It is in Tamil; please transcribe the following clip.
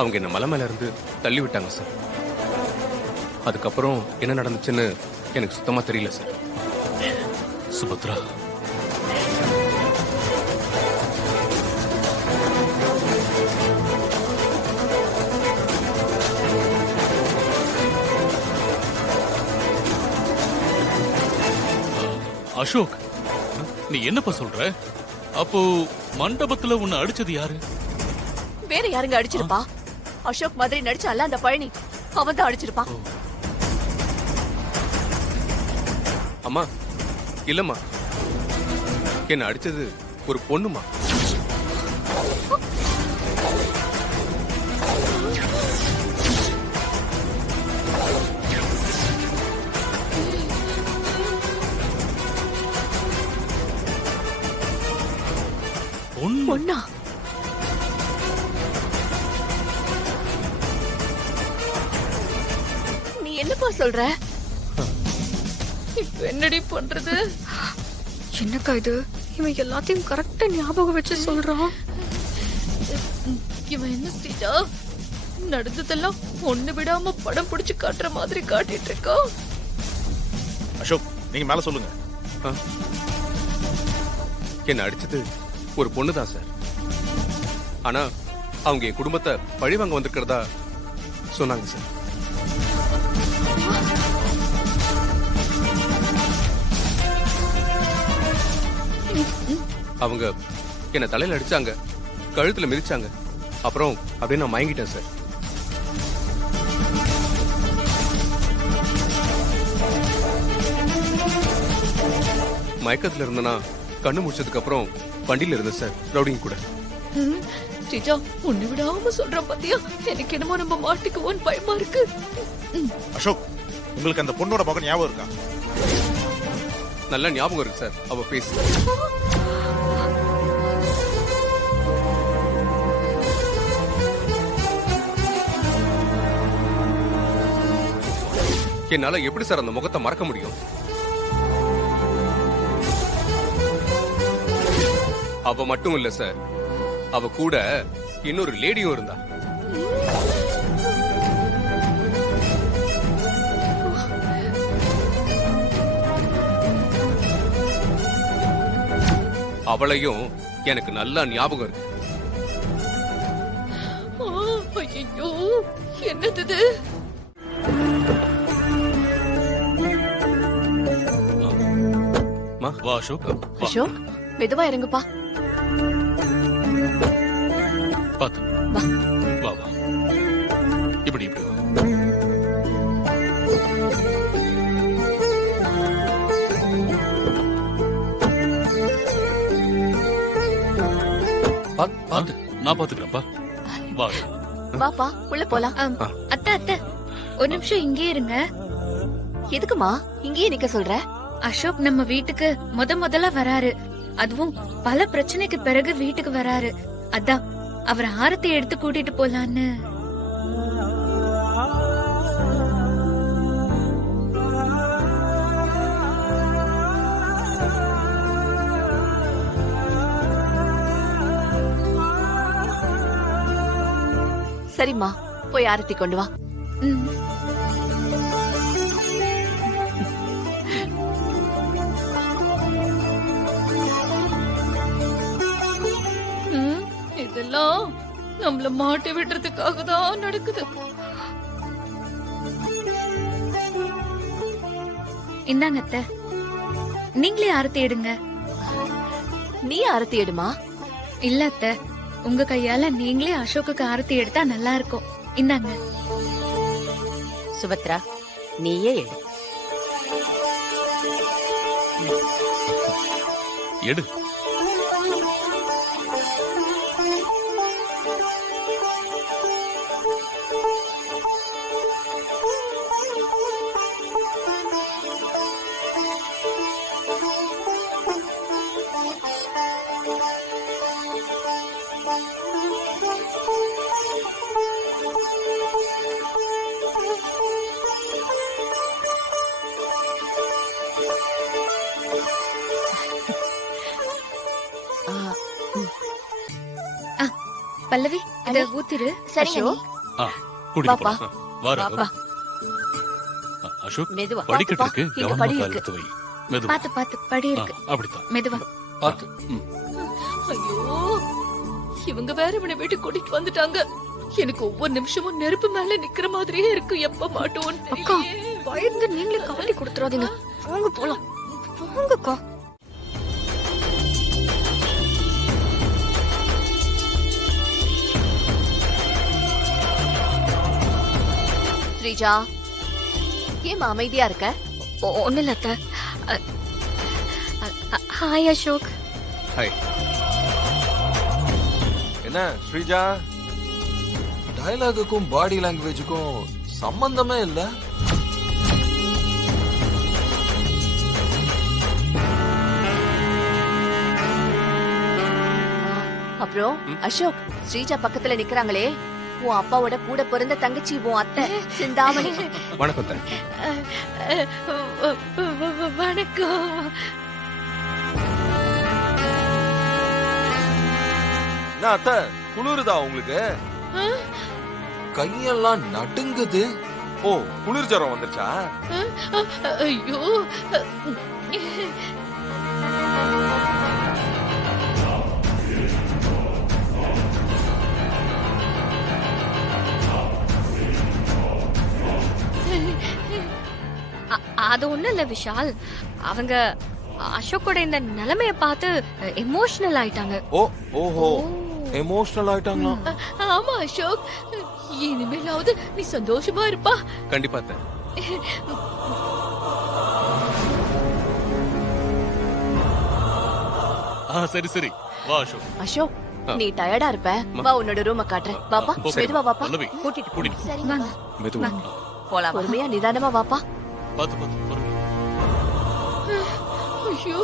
அவங்க என்ன மலை மேல இருந்து தள்ளி விட்டாங்க சார். அதுக்கப்புறம் என்ன நடந்துச்சுன்னு எனக்கு சுத்தமா தெரியல சார். சுபத்ரா, அசோக், நீ என்னப்பா சொல்ற? அப்போ மண்டபத்துல உன்னை அடிச்சது யாரு? வேற யாருங்க அடிச்சிருப்பா? அசோக் மாதிரி நடிச்சால அந்த பழனி, அவன் தான் அடிச்சிருப்பான். அம்மா இல்லம்மா, என்ன அடிச்சது ஒரு பொண்ணுமா. பொண்ணா? நீ என்னப்பா சொல்ற? இப்ப என்னடி பண்றது? என்னக்கா இது? இவன் எல்லாத்தையும் கரெக்டா ஞாபகம் வச்சு சொல்றான். இவன் என்ன ஸ்ரீஜா நடந்ததெல்லாம் ஒண்ணு விடாம படம் பிடிச்சு காட்டுற மாதிரி காட்டிட்டு இருக்கா. அசோக், நீங்க மேல சொல்லுங்க. என்ன அடிச்சது ஒரு பொண்ணு தான் சார். ஆனா அவங்க என் குடும்பத்தை பழிவாங்க வந்திருக்கிறதா சொன்னாங்க சார். அவங்க என்ன தலையில அடிச்சாங்க, கழுத்துல மிதிச்சாங்க. அப்புறம் அப்படியே நான் மயங்கிட்டேன் சார். மயக்கத்துல இருந்தனா கண்ணு முடிச்சதுக்கு அப்புறம் வண்டியில இருந்தேன் சார், ரவுடிங் கூட. ஸ்ரீஜா ஒண்ணு விடாம சொல்ற பாத்தியா? எனக்கு என்னமோ நம்ம மாட்டிக்குவோன்னு பயமா இருக்கு. அசோக், உங்களுக்கு அந்த பொண்ணோட மகன் ஞாபகம் இருக்கா? நல்லா ஞாபகம் இருக்கு சார். அவ பேசு. என்னால எப்படி சார் அந்த முகத்தை மறக்க முடியும்? அவ மட்டும் இல்ல சார், அவ கூட இன்னொரு லேடியும் இருந்தா. அவளையும் எனக்கு நல்லா ஞாபகம் இருக்கு. ஐயோ, என்னது இது? வா அசோக், வா. அசோக் மெதுவா இறங்குப்பா. பாத்து வா. வா வா, இப்படி இப்படி வா. பாத்து, நான் பாத்துக்கிறேன்ப்பா. வா. வாப்பா உள்ள போலாம். அத்தை அத்தை, ஒரு நிமிஷம் இங்கே இருங்க. எதுக்குமா இங்கேயே நிக்க சொல்ற? அசோக் நம்ம வீட்டுக்கு முதல்ல வராரு. அதுவும் பல பிரச்சனைக்கு பிறகு வீட்டுக்கு வராரு. அதான் அவர் ஆரத்தி எடுத்து கூட்டிட்டு போலான்னு. சரிம்மா, போய் ஆரத்தி கொண்டு வா. இதெல்லாம் நம்மள மாட்டி விடுறதுக்காக தான் நடக்குது. இந்தாங்க அத்தை, நீங்களே ஆரத்தி எடுங்க. நீ ஆரத்தி எடுமா. இல்ல அத்தை, உங்க கையால நீங்களே அசோக்குக்கு ஆரத்தி எடுத்தா நல்லா இருக்கும். இந்தாங்க. சுபத்ரா, நீயே எடு. எடு. பல்லவி இத ஊத்திரு. சரிங்க ஆ, கூட்டிட்டு வாப்பா. போலாம். வா ராகவ். வா. அசோக் மெதுவா. படிக்கட்டு வாப்பா, இருக்கு, இங்க கவனமா படி கால் இருக்கு. எடுத்து வை. மெதுவா. பாத்து பாத்து படி ஆ, இருக்கு. அப்படித்தான். மெதுவா. பாத்து. ம். ஐயோ இவங்க வேற இவனை வீட்டுக்கு கூட்டிட்டு வந்துட்டாங்க. எனக்கு ஒவ்வொரு நிமிஷமும் நெருப்பு மேல நிக்கிற மாதிரியே இருக்கு. எப்ப மாட்டோம் அக்கா பயந்து நீங்களே காட்டி கொடுத்துறாதீங்க. வாங்க போலாம். வாங்கக்கா. ஸ்ரீஜா ஏன் அமைதியா இருக்க? ஒண்ணு இல்ல அத்தை. ஹாய் அசோக். ஹாய். என்ன ஸ்ரீஜா, டயலாகுக்கும் பாடி லாங்குவேஜுக்கும் சம்பந்தமே இல்ல. அப்புறம் அசோக், ஸ்ரீஜா பக்கத்துல நிக்கறாங்களே உன் அப்பாவோட கூட பிறந்த தங்கச்சி, உன் அத்தை சிந்தாமணி. வணக்கம் தான். வணக்கம். என்ன அத்தை, குளிருதா உங்களுக்கு? கையெல்லாம் நடுங்குது. ஓ, குளிர் ஜுரம் வந்துருச்சா? ஐயோ அது ஒண்ணு இல்ல விஷால். அவங்க அசோக்கோட இந்த நிலைமைய பார்த்து எமோஷனல் ஆயிட்டாங்க. ஓ, ஓஹோ, எமோஷனல் ஆயிட்டாங்களா? ஆமா அசோக், இனிமேலாவது நீ சந்தோஷமா இருப்பா. கண்டிப்பா தான். ஆ, சரி சரி. வா அசோக். அசோக் நீ டயர்டா இருப்ப, வா உன்னோட ரூம காட்டுறேன். வாப்பா, ஓ, சரி. மெதுவா வாப்பா. பல்லவி, கூட்டிட்டு கூட்டிட்டு போ. சரி வாங்க. மெதுவா. போலாம். பொறுமையா நிதானமா வாப்பா. பாத்து பாத்து பொறுமையா. ஐயோ